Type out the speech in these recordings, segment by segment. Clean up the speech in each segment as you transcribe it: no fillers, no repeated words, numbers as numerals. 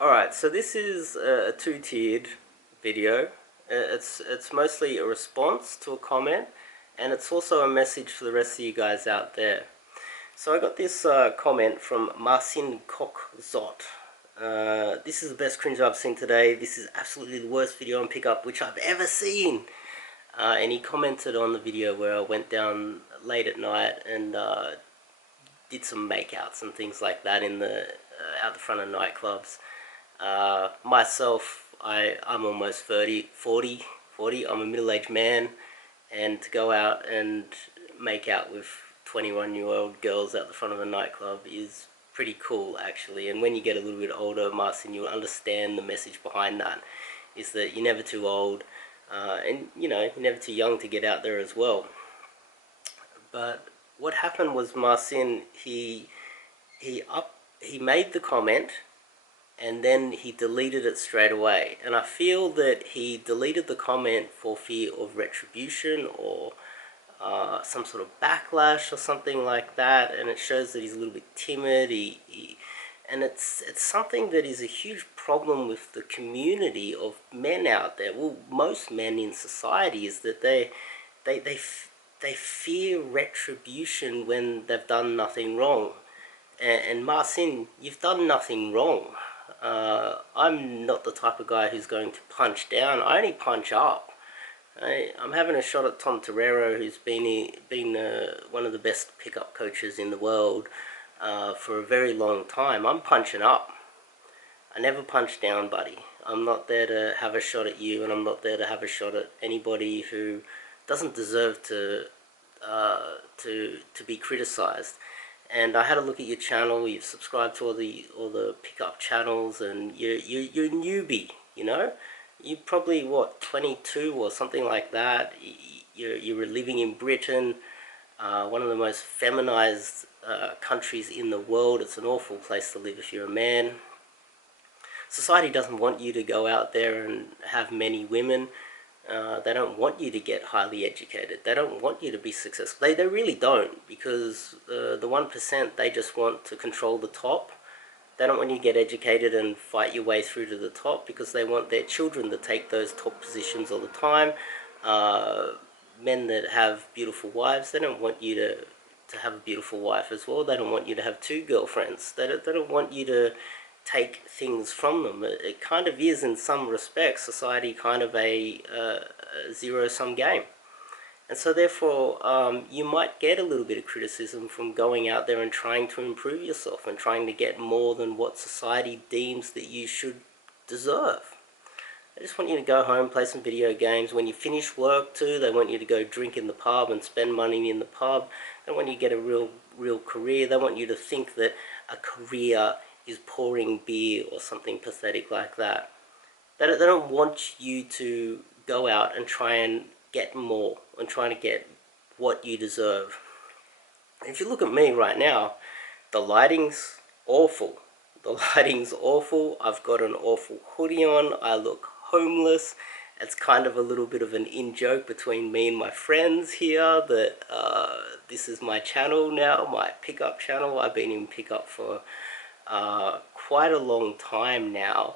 Alright, so this is a two-tiered video. It's mostly a response to a comment, and it's also a message for the rest of you guys out there. So I got this comment from Marcin Kokzot. This is the best cringe I've seen today. This is absolutely the worst video on pickup which I've ever seen. And he commented on the video where I went down late at night and did some makeouts and things like that in the out the front of nightclubs. Myself, I'm almost 40. I'm a middle-aged man, and to go out and make out with 21-year-old girls out the front of a nightclub is pretty cool, actually. And when you get a little bit older, Martin, you'll understand the message behind that, is that you're never too old, and you're never too young to get out there as well. But what happened was Marcin, he made the comment, and then he deleted it straight away. And I feel that he deleted the comment for fear of retribution or some sort of backlash or something like that. And it shows that he's a little bit timid. And it's something that is a huge problem with the community of men out there. Well, most men in society is that they fear retribution when they've done nothing wrong. And Marcin, you've done nothing wrong. I'm not the type of guy who's going to punch down. I only punch up. I'm having a shot at Tom Torero, who's been one of the best pickup coaches in the world for a very long time. I'm punching up. I never punch down, buddy. I'm not there to have a shot at you, and I'm not there to have a shot at anybody who doesn't deserve to be criticized. And I had a look at your channel. You've subscribed to all the pickup channels, and you're a newbie. You're probably what, 22 or something like that. You're living in Britain, one of the most feminized countries in the world. It's an awful place to live if you're a man. Society doesn't want you to go out there and have many women. They don't want you to get highly educated. They don't want you to be successful. They really don't, because the 1%, they just want to control the top. They don't want you to get educated and fight your way through to the top, because they want their children to take those top positions all the time. Men that have beautiful wives, they don't want you to have a beautiful wife as well. They don't want you to have two girlfriends. They don't want you to take things from them. It kind of is, in some respects, society kind of a zero-sum game. And so therefore, you might get a little bit of criticism from going out there and trying to improve yourself and trying to get more than what society deems that you should deserve. I just want you to go home, play some video games. When you finish work too, they want you to go drink in the pub and spend money in the pub. They want you to get a real career. They want you to think that a career is pouring beer or something pathetic like that. They don't want you to go out and try and get more and trying to get what you deserve. If you look at me right now, the lighting's awful. The lighting's awful. I've got an awful hoodie on. I look homeless. It's kind of a little bit of an in-joke between me and my friends here that this is my channel now, my pickup channel. I've been in pickup for quite a long time now,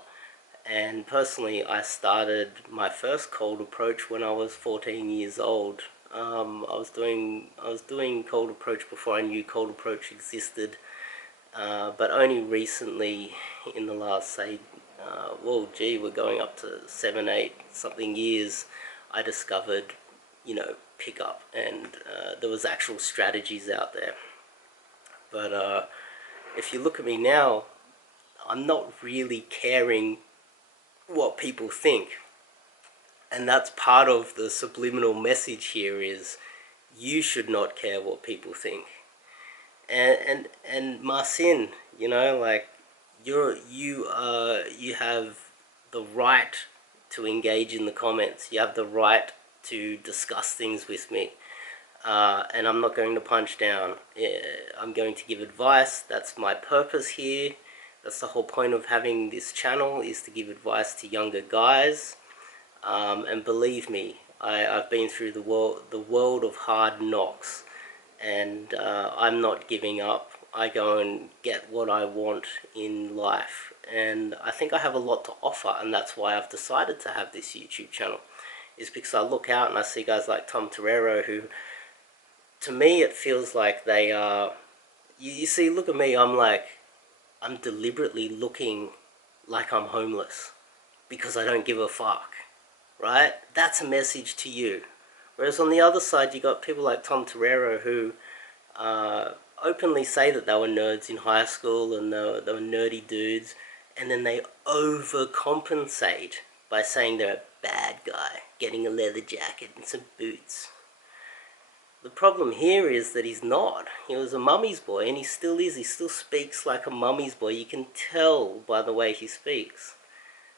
and personally I started my first cold approach when I was 14 years old. I was doing cold approach before I knew cold approach existed, but only recently, in the last, say, we're going up to 7-8 something years, I discovered pickup, and there was actual strategies out there. But if you look at me now, I'm not really caring what people think. And that's part of the subliminal message here, is you should not care what people think. And Marcin, like, you have the right to engage in the comments. You have the right to discuss things with me. And I'm not going to punch down. I'm going to give advice. That's my purpose here. That's the whole point of having this channel, is to give advice to younger guys. And believe me, I've been through the world of hard knocks, and I'm not giving up. I go and get what I want in life. And I think I have a lot to offer, and that's why I've decided to have this YouTube channel. Is because I look out and I see guys like Tom Torero who, to me, it feels like they are... You see, look at me, I'm deliberately looking like I'm homeless because I don't give a fuck, right? That's a message to you. Whereas on the other side, you got people like Tom Torero who openly say that they were nerds in high school and they were nerdy dudes, and then they overcompensate by saying they're a bad guy, getting a leather jacket and some boots. The problem here is that he's not. He was a mummy's boy, and he still is. He still speaks like a mummy's boy. You can tell by the way he speaks.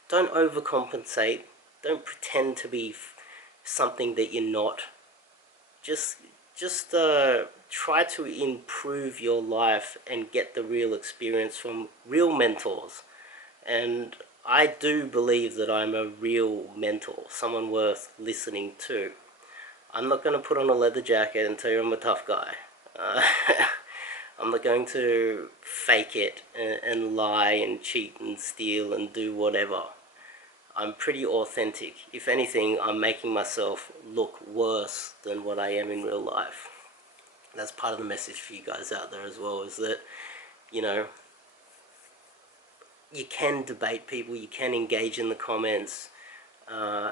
Don't overcompensate. Don't pretend to be something that you're not. Just try to improve your life and get the real experience from real mentors. And I do believe that I'm a real mentor, someone worth listening to. I'm not going to put on a leather jacket and tell you I'm a tough guy. I'm not going to fake it and lie and cheat and steal and do whatever. I'm pretty authentic. If anything, I'm making myself look worse than what I am in real life. That's part of the message for you guys out there as well, is that, you know, you can debate people, you can engage in the comments,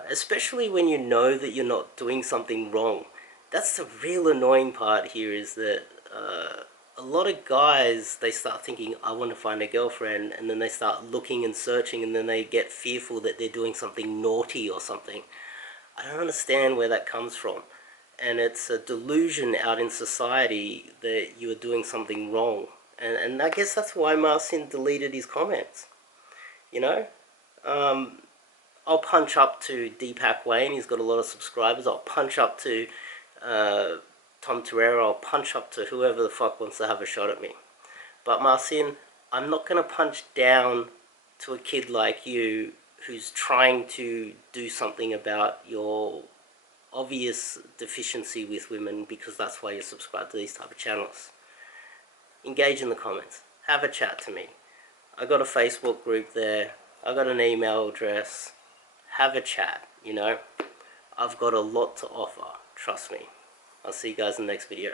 especially when you know that you're not doing something wrong. That's the real annoying part here, is that a lot of guys, they start thinking, I want to find a girlfriend, and then they start looking and searching, and then they get fearful that they're doing something naughty or something. I don't understand where that comes from. And it's a delusion out in society that you are doing something wrong. And I guess that's why Marcin deleted his comments. You know? I'll punch up to Deepak Wayne, he's got a lot of subscribers. I'll punch up to Tom Torero, I'll punch up to whoever the fuck wants to have a shot at me. But Marcin, I'm not going to punch down to a kid like you who's trying to do something about your obvious deficiency with women, because that's why you subscribe to these type of channels. Engage in the comments. Have a chat to me. I got a Facebook group there. I got an email address. Have a chat, you know. I've got a lot to offer. Trust me. I'll see you guys in the next video.